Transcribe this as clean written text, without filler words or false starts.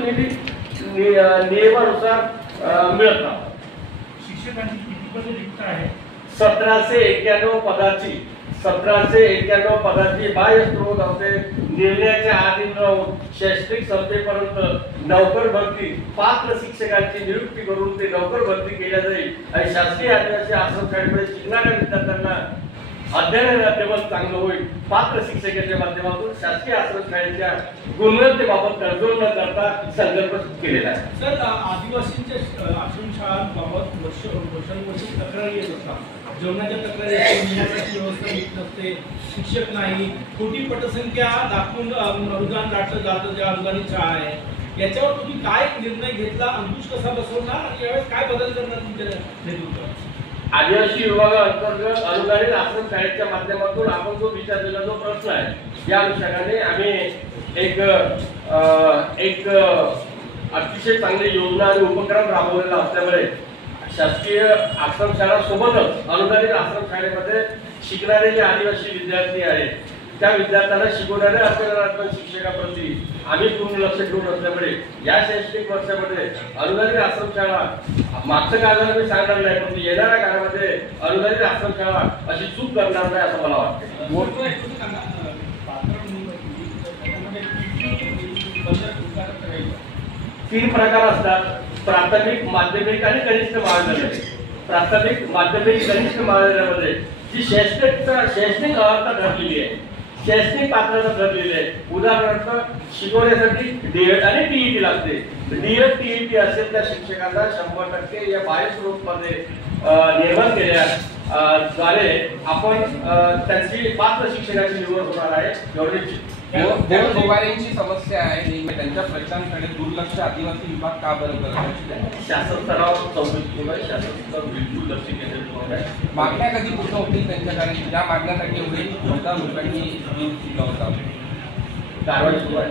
तो निधी नियमानुसार मिळत राहतो. शिक्षकांची किती पदे रिक्त आहे? 1791 पदाची बाह्य स्त्रोत असे निर्णयाच्या आधी शैक्षणिक संस्थेपर्यंत नोकर भरती पात्र शिक्षकांची नियुक्ती करून ते नोकर भरती केल्या जाईल आणि शासकीय आदिवासी आश्रमशाळेमध्ये शिकणाऱ्या विद्यार्थ्यांना अध्ययन चांगलं होईल. पात्र शिक्षकांच्या माध्यमातून शासकीय आश्रमशाळेच्या गुणवत्तेबाबत तडजोड न करता संकल्प केलेला आहे. सर, आदिवासींच्या आश्रमशाळांबाबत वर्षानुवर्षी तक्रारी येत असतात. जेवणाच्या तक्रारी असते, व्यवस्था नीट नसते, शिक्षक नाही, खोटी पटसंख्या दाखवून अनुदान दाटलं जातं, जे अनुदानित शाळा आहे. याच्यावर तुम्ही काय निर्णय घेतला, अंकुश कसा बसवणार आणि यावेळेस काय बदल करणार तुमच्या नेतृत्वात? आदिवासी विभागाअंतर्गत अनुदानित आश्रमशाळेच्या माध्यमातून आपण जो विचारलेला जो प्रश्न आहे, या अनुषंगाने आम्ही एक अतिशय चांगली योजना आणि उपक्रम राबवलेला असल्यामुळे शासकीय आश्रमशाळा सोबतच अनुदानित आश्रमशाळेमध्ये शिकणारे जे आदिवासी विद्यार्थी आहेत त्या विद्यार्थ्यांना शिकवणाऱ्या असलेल्या शिक्षकाप्रती आम्ही पूर्ण लक्ष ठेवून असल्यामुळे या शैक्षणिक वर्षामध्ये अनुदानित आश्रमशाळा मागचं काळाला मी सांगणार नाही, पण येणाऱ्या काळामध्ये अनुदानित आश्रमशाळा अशी चूक करणार नाही असं मला वाटतं. 3 प्रकार असतात: प्राथमिक, माध्यमिक आणि कनिष्ठ महाविद्यालय. प्राथमिक, माध्यमिक, कनिष्ठ महाविद्यालयामध्ये जी शैक्षणिक अर्हता ठरलेली आहे, शैक्षणिक पात्रता ठरलेली आहे. उदाहरणार्थ शिकवण्यासाठी डीएड आणि टीईटी लागते. डीएड टीईटी असेल त्या शिक्षकांना 100% या बाह्य स्वरूपामध्ये निर्माण केल्याद्वारे आपण त्यांची पात्र शिक्षकाची निवड होणार आहे. एवढीच बोवारींची समस्या आहे, त्यांच्या प्रश्नांकडे दुर्लक्ष आदिवासी विभाग का बरं करत? शासन स्तरावर चौकशी शासन बिलकुल लक्ष केंद्रित होत आहे. मागण्या कधी पूर्ण होतील त्यांच्याकडे? ज्या मागण्यासाठी एवढे 10,000 रुपयांनी बिल दिलं होतं, कारवाई सुरू आहे.